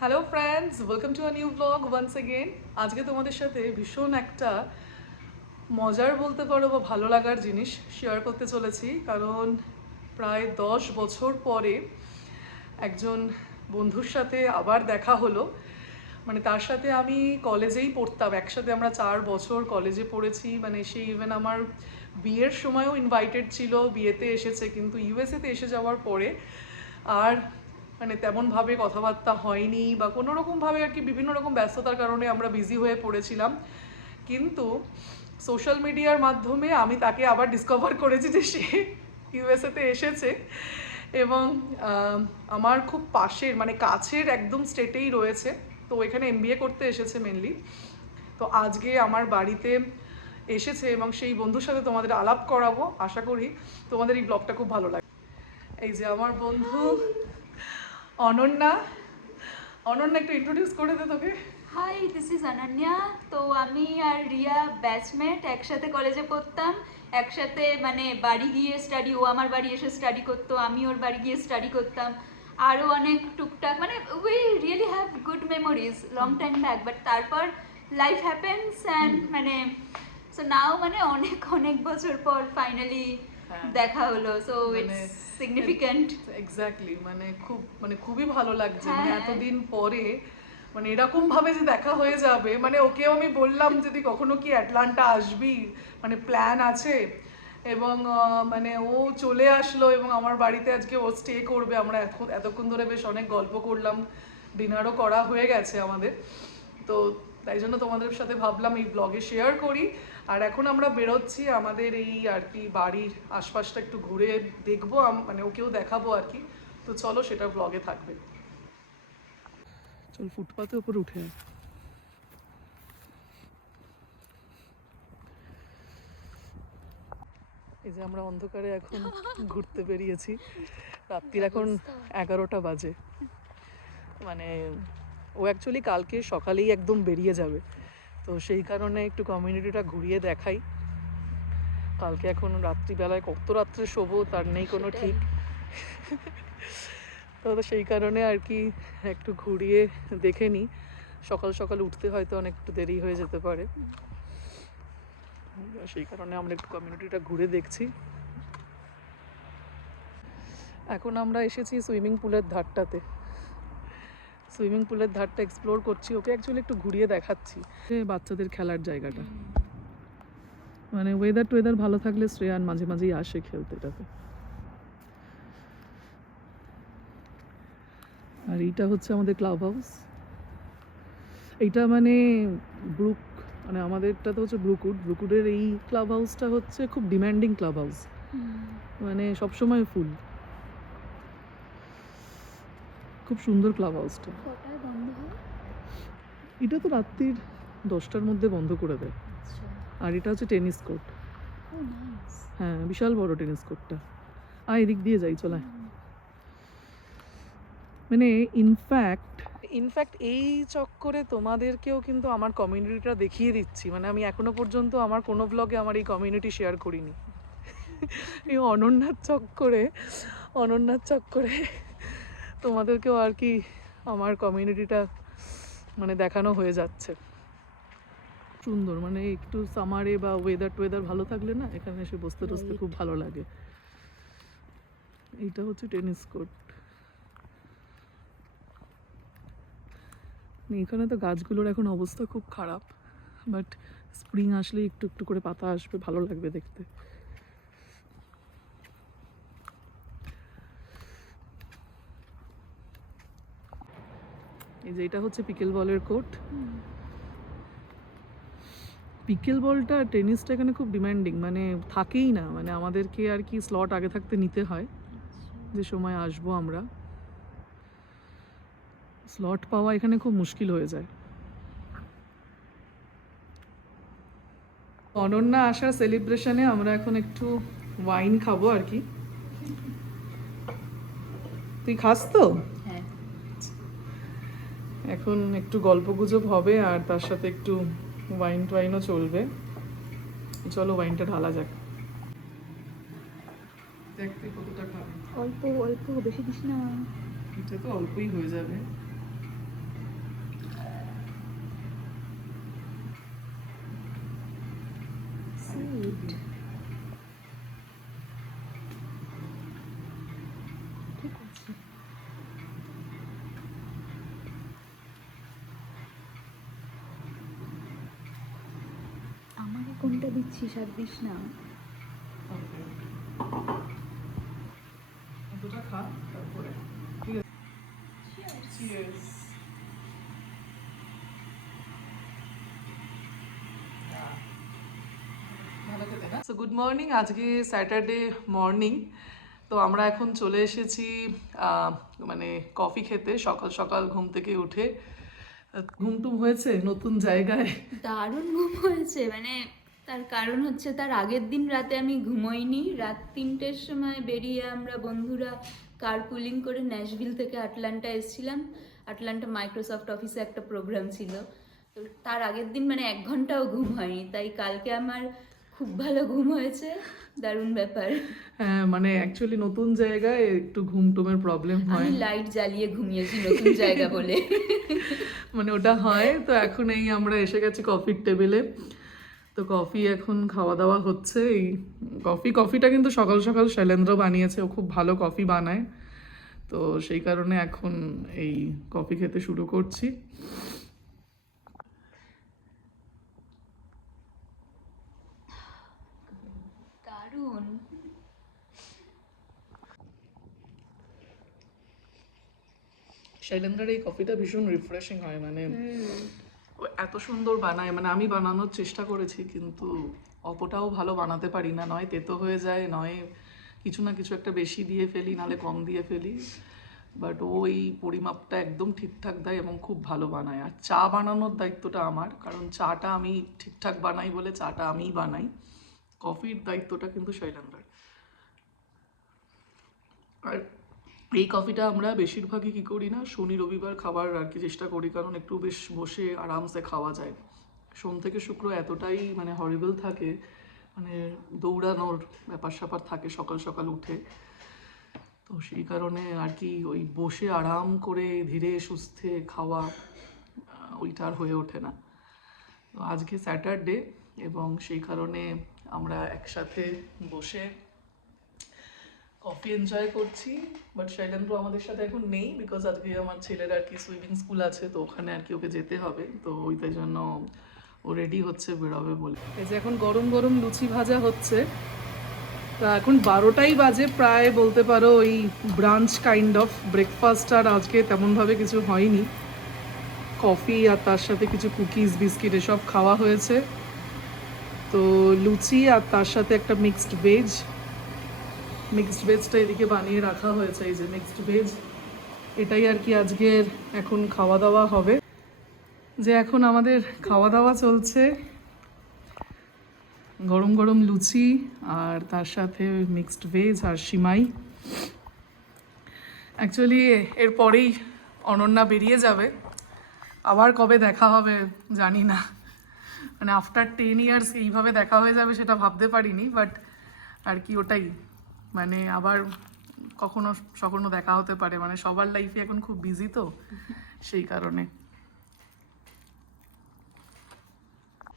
Hello friends, welcome to a new blog once again. আজকে তোমাদের সাথে ভীষণ একটা মজার বলতে পারো বা ভালো লাগার জিনিস শেয়ার করতে চলেছি। কারণ প্রায় 10 বছর পরে একজন বন্ধুর সাথে আবার দেখা হলো। মানে তার সাথে আমি কলেজেই পড়তাম, একসাথে আমরা 4 বছর কলেজে পড়েছি। মানে সে ইভেন আমার বিয়ের সময়ও ইনভাইটেড ছিল, বিয়েতে এসেছে, কিন্তু ইউএসএতে এসে যাওয়ার পরে আর মানে তেমনভাবে কথাবার্তা হয়নি বা কোনো রকমভাবে আর কি বিভিন্ন রকম ব্যস্ততার কারণে আমরা বিজি হয়ে পড়েছিলাম। কিন্তু সোশ্যাল মিডিয়ার মাধ্যমে আমি তাকে আবার ডিসকভার করেছি যে সে ইউএসএতে এসেছে এবং আমার খুব পাশের মানে কাছের একদম স্টেটেই রয়েছে। তো এখানে এমবিএ করতে এসেছে মেনলি। তো আজকে আমার বাড়িতে এসেছে এবং সেই বন্ধুর সাথে তোমাদের আলাপ করাবো। আশা করি তোমাদের এই ব্লগটা খুব ভালো লাগে। এই যে আমার বন্ধু অনন্যা। অনন্যা, একটু ইন্ট্রোডিউস করে দে তোকে। Hi, this is Ananya. তো আমি আর রিয়া ব্যাচমেট, একসাথে কলেজে পড়তাম, একসাথে মানে বাড়ি গিয়ে স্টাডি, ও আমার বাড়ি এসে স্টাডি করতো, আমি ওর বাড়ি গিয়ে স্টাডি করতাম, আরও অনেক টুকটাক, মানে we really have good memories long time back. But তারপর লাইফ হ্যাপেন্স অ্যান্ড মানে সো নাও মানে অনেক অনেক বছর পর ফাইনালি দেখা হলো, সো মানে ইটস সিগনিফিক্যান্ট। এক্স্যাক্টলি, মানে খুবই ভালো লাগছে। মানে হ্যাঁ, এতদিন পরে মানে এরকম ভাবে যে দেখা হয়ে যাবে। মানে ওকেও আমি বললাম যদি কখনো কি অ্যাটলান্টা আসবি, মানে প্ল্যান আছে। এবং মানে ও চলে আসলো এবং আমার বাড়িতে আজকে ও স্টে করবে। আমরা এখন এতক্ষণ ধরে বেশ অনেক গল্প করলাম, ডিনারও করা হয়ে গেছে আমাদের। তো তাই জন্য তোমাদের সাথে ভাবলাম এই ব্লগে শেয়ার করি। আর এখন আমরা বেরোচ্ছি আমাদের এই আর কি বাড়ির আশপাশটা একটু ঘুরে দেখবো, মানে ওকেও দেখাবো আর কি। তো চলো, সেটা ব্লগে থাকবে। চল ফুটপাতের উপর উঠে আয়। এই যে আমরা অন্ধকারে এখন ঘুরতে বেরিয়েছি। রাত্রির এখন 11টা বাজে। মানে ও অ্যাকচুয়ালি কালকে সকালেই একদম বেরিয়ে যাবে, তো সেই কারণে একটু কমিউনিটিটা ঘুরিয়ে দেখাই। কালকে এখন রাত্রিবেলায় কত রাত্রে শোবো তার নেই কোনো ঠিক। তো সেই কারণে আর কি একটু ঘুরিয়ে দেখে নিই। সকাল সকাল উঠতে হয়তো অনেক একটু দেরি হয়ে যেতে পারে, সেই কারণে আমরা একটু কমিউনিটিটা ঘুরে দেখছি। এখন আমরা এসেছি সুইমিং পুলের ধারটাতে। সুইমিং পুলের ধারটা এক্সপ্লোর করছি, ওকে অ্যাকচুয়ালি একটু ঘুরিয়ে দেখাচ্ছি। বাচ্চাদের খেলার জায়গাটা, মানে ওয়েদার ভালো থাকলে শ্রেয়ান মাঝে মাঝেই আসে খেলতে এটাতে। আর এইটা হচ্ছে আমাদের ক্লাব হাউস। এইটা মানে ব্রুক, মানে আমাদেরটা তো হচ্ছে ব্রুকুডের এই ক্লাব হাউসটা হচ্ছে খুব ডিম্যান্ডিং ক্লাব হাউস, মানে সবসময় ফুল। খুব সুন্দর ক্লাব হাউসটা। কটায় বন্ধ হয়? এটা তো রাত্রির 10টার মধ্যে বন্ধ করে দেয়। আর এটা হচ্ছে টেনিস কোর্ট। হ্যাঁ, বিশাল বড় টেনিস কোর্টটা। এদিক দিয়ে যাই, চলায়। মানে ইনফ্যাক্ট এই চক্করে তোমাদেরকেও কিন্তু আমার কমিউনিটিটা দেখিয়ে দিচ্ছি। মানে আমি এখনো পর্যন্ত আমার কোনো ব্লগে আমার এই কমিউনিটি শেয়ার করিনি। এই অনন্যার চক্করে তোমাদেরকেও আর কি আমার কমিউনিটিটা মানে দেখানো হয়ে যাচ্ছে। সুন্দর, মানে একটু সামারে বা ওয়েদার ভালো থাকলে না এখানে এসে বসতে টসতে খুব ভালো লাগে। এইটা হচ্ছে টেনিস কোর্ট। এখানে তো গাছগুলোর এখন অবস্থা খুব খারাপ, বাট স্প্রিং আসলে একটু একটু করে পাতা আসবে, ভালো লাগবে দেখতে। এই যে এটা হচ্ছে পিকেল বলের কোর্ট। পিকেল বলটা টেনিসটা এখানে খুব ডিমান্ডিং, মানে থাকেই না, মানে আমাদেরকে আর কি স্লট আগে থাকতে নিতে হয়, যে সময় আসবো আমরা। স্লট পাওয়া এখানে খুব মুশকিল হয়ে যায়। অনন্যা আসার সেলিব্রেশনে আমরা এখন একটু ওয়াইন খাবো আর কি। তুই খাস তো? হ্যাঁ। এখন একটু গল্পগুজব হবে আর তার সাথে একটু ওয়াইন টোয়াইনও চলবে। চলো ওয়াইনটা ঢালা যাক। দেখ তুই কতটা খাবি। অল্প অল্প, বেশি দিস না। এটা তো অল্পই হয়ে যাবে। কোনটা দিচ্ছিস আর দিস না। দুটা খা তারপরে ঠিক আছে। Cheers. সো গুড মর্নিং, আজকে স্যাটারডে মর্নিং। তো আমরা এখন চলে এসেছি মানে কফি খেতে, সকাল সকাল ঘুম থেকে উঠে। ঘুমটুম হয়েছে নতুন জায়গায়? দারুণ ঘুম হয়েছে, মানে তার কারণ হচ্ছে তার আগের দিন রাতে আমি ঘুমোইনি। রাত 3টের সময় বেরিয়ে আমরা বন্ধুরা কারপুলিং করে ন্যাশভিল থেকে আটলান্টা এসেছিলাম। আটলান্টা মাইক্রোসফট অফিসে একটা প্রোগ্রাম ছিল, তো তার আগের দিন মানে 1 ঘন্টাও ঘুম হয়নি, তাই কালকে আমার খুব ভালো ঘুম হয়েছে। দারুণ ব্যাপার। হ্যাঁ, মানে অ্যাকচুয়ালি নতুন জায়গায় একটু ঘুমটুমের প্রবলেম হয়। আমি লাইট জ্বালিয়ে ঘুমিয়েছি নতুন জায়গা বলে। মানে ওটা হয়। তো এখন এই আমরা এসে গেছি কফির টেবিলে। তো কফি এখন খাওয়া দাওয়া হচ্ছে। এই কফিটা কিন্তু সকাল সকাল শৈলেন্দ্র বানিয়েছে, ও খুব ভালো কফি বানায়। তো সেই কারণে এখন এই কফি খেতে শুরু করছি। দারুণ। শৈলেন্দ্রের এই কফিটা ভীষণ রিফ্রেশিং হয়, মানে ও এত সুন্দর বানায়। মানে আমি বানানোর চেষ্টা করেছি কিন্তু অতটাও ভালো বানাতে পারি না, নয় তেতো হয়ে যায়, নয় কিছু না কিছু একটা বেশি দিয়ে ফেলি, নালে কম দিয়ে ফেলি। বাট ও এই পরিমাপটা একদম ঠিকঠাক দেয় এবং খুব ভালো বানায়। আর চা বানানোর দায়িত্বটা আমার, কারণ চাটা আমি ঠিকঠাক বানাই বলে চাটা আমিই বানাই। কফির দায়িত্বটা কিন্তু শৈলেন্দ্রের। আর এই কফিটা আমরা বেশিরভাগই কী করি না, শনি রবিবার খাবার আর কি চেষ্টা করি, কারণ একটু বেশ বসে আরামসে খাওয়া যায়। সোম থেকে শুক্র এতটাই মানে হরিবল থাকে, মানে দৌড়ানোর ব্যাপার স্যাপার থাকে সকাল সকাল উঠে। তো সেই কারণে আর কি ওই বসে আরাম করে ধীরে সুস্থে খাওয়া ওইটা আর হয়ে ওঠে না। তো আজকে স্যাটারডে এবং সেই কারণে আমরা একসাথে বসে কফি এনজয় করছি। বাট শৈলেন্দ্র আমাদের সাথে এখন নেই, বিকজ আজকে আমার ছেলের আর কি সুইমিং স্কুল আছে, তো ওখানে আর কি ওকে যেতে হবে। তো ওইটার জন্য ও রেডি হচ্ছে বেরোবে বলে। এই যে এখন গরম গরম লুচি ভাজা হচ্ছে। তা এখন 12টাই বাজে প্রায়, বলতে পারো ওই ব্রাঞ্চ কাইন্ড অফ। ব্রেকফাস্ট আর আজকে তেমনভাবে কিছু হয়নি। কফি আর তার সাথে কিছু কুকিজ বিস্কিট এসব খাওয়া হয়েছে। তো লুচি আর তার সাথে একটা মিক্সড ভেজটা এদিকে বানিয়ে রাখা হয়েছে। এই যে মিক্সড ভেজ, এটাই আর কি আজকের এখন খাওয়া দাওয়া হবে। যে এখন আমাদের খাওয়া দাওয়া চলছে, গরম গরম লুচি আর তার সাথে মিক্সড ভেজ আর সিমাই। অ্যাকচুয়ালি এরপরেই অনন্যা বেরিয়ে যাবে, আবার কবে দেখা হবে জানি না। মানে আফটার 10 ইয়ার্স এইভাবে দেখা হয়ে যাবে সেটা ভাবতে পারিনি। বাট আর কি ওটাই, মানে আবার কখনো কখনো দেখা হতে পারে। মানে সবার লাইফে এখন খুব বিজি, তো সেই কারণে।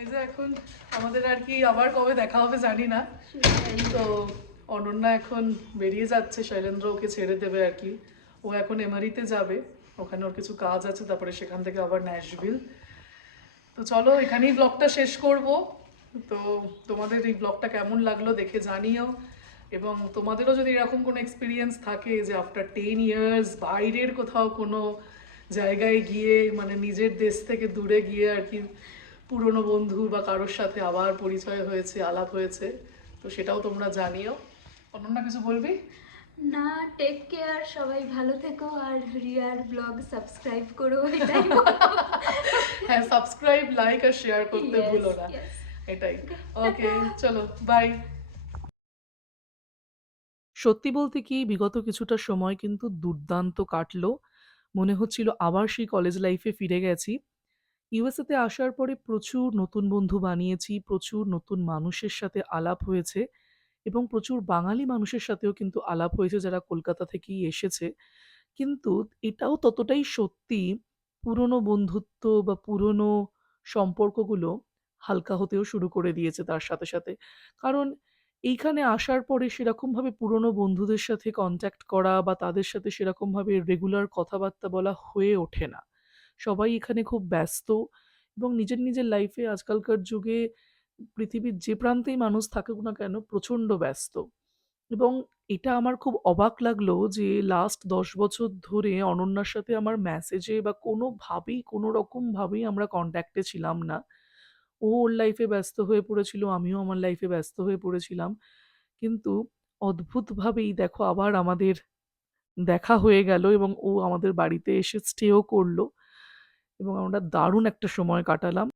এই যে এখন আমাদের আর কি আবার কবে দেখা হবে জানি না। তো অনন্যা এখন বেরিয়ে যাচ্ছে, শৈলেন্দ্র ওকে ছেড়ে দেবে আর কি। ও এখন এমআরিতে যাবে, ওখানে ওর কিছু কাজ আছে, তারপরে সেখান থেকে আবার ন্যাশভিল। তো চলো এখানেই ব্লগটা শেষ করব। তো তোমাদের এই ব্লগটা কেমন লাগলো দেখে জানিও, এবং তোমাদেরও যদি এরকম কোনো এক্সপিরিয়েন্স থাকে যে আফটার 10 ইয়ার্স বাইরের কোথাও কোনো জায়গায় গিয়ে, মানে নিজের দেশ থেকে দূরে গিয়ে আর কি পুরনো বন্ধু বা কারোর সাথে আবার পরিচয় হয়েছে, আলাপ হয়েছে, তো সেটাও তোমরা জানিও। অনন্যা কিছু বলবি? না, টেক কেয়ার, সবাই ভালো থেকো, আর রিয়ার ব্লগ সাবস্ক্রাইব করো, এটাই। হ্যাঁ, সাবস্ক্রাইব, লাইক আর শেয়ার করতে Yes, ভুলো না। yes. এটাই। ওকে, টাটা। চলো বাই। সত্যি বলতে কি, বিগত কিছুটা সময় কিন্তু দুর্দান্ত কাটলো। মনে হচ্ছিল আবার সেই কলেজ লাইফে ফিরে গেছি। ইউএসএতে আসার পরে প্রচুর নতুন বন্ধু বানিয়েছি, প্রচুর নতুন মানুষের সাথে আলাপ হয়েছে এবং প্রচুর বাঙালি মানুষের সাথেও কিন্তু আলাপ হয়েছে যারা কলকাতা থেকেই এসেছে। কিন্তু এটাও ততটাই সত্যি, পুরনো বন্ধুত্ব বা পুরনো সম্পর্কগুলো হালকা হতেও শুরু করে দিয়েছে তার সাথে সাথে। কারণ এইখানে আসার পরে সেরকমভাবে পুরনো বন্ধুদের সাথে কন্ট্যাক্ট করা বা তাদের সাথে সেরকমভাবে রেগুলার কথাবার্তা বলা হয়ে ওঠে না। সবাই এখানে খুব ব্যস্ত এবং নিজের লাইফে আজকালকার যুগে পৃথিবীর যে প্রান্তেই মানুষ থাকুক না কেন প্রচণ্ড ব্যস্ত। এবং এটা আমার খুব অবাক লাগলো যে লাস্ট ১০ বছর ধরে অনন্যার সাথে আমার মেসেজে বা কোনোভাবেই কোনোরকমভাবেই আমরা কনট্যাক্টে ছিলাম না। ও ওর লাইফে ব্যস্ত হয়ে পড়েছিল, আমিও আমার লাইফে ব্যস্ত হয়ে পড়েছিলাম। কিন্তু অদ্ভুতভাবেই দেখো আবার আমাদের দেখা হয়ে গেল এবং ও আমাদের বাড়িতে এসে স্টেও করলো এবং আমরা দারুণ একটা সময় কাটালাম।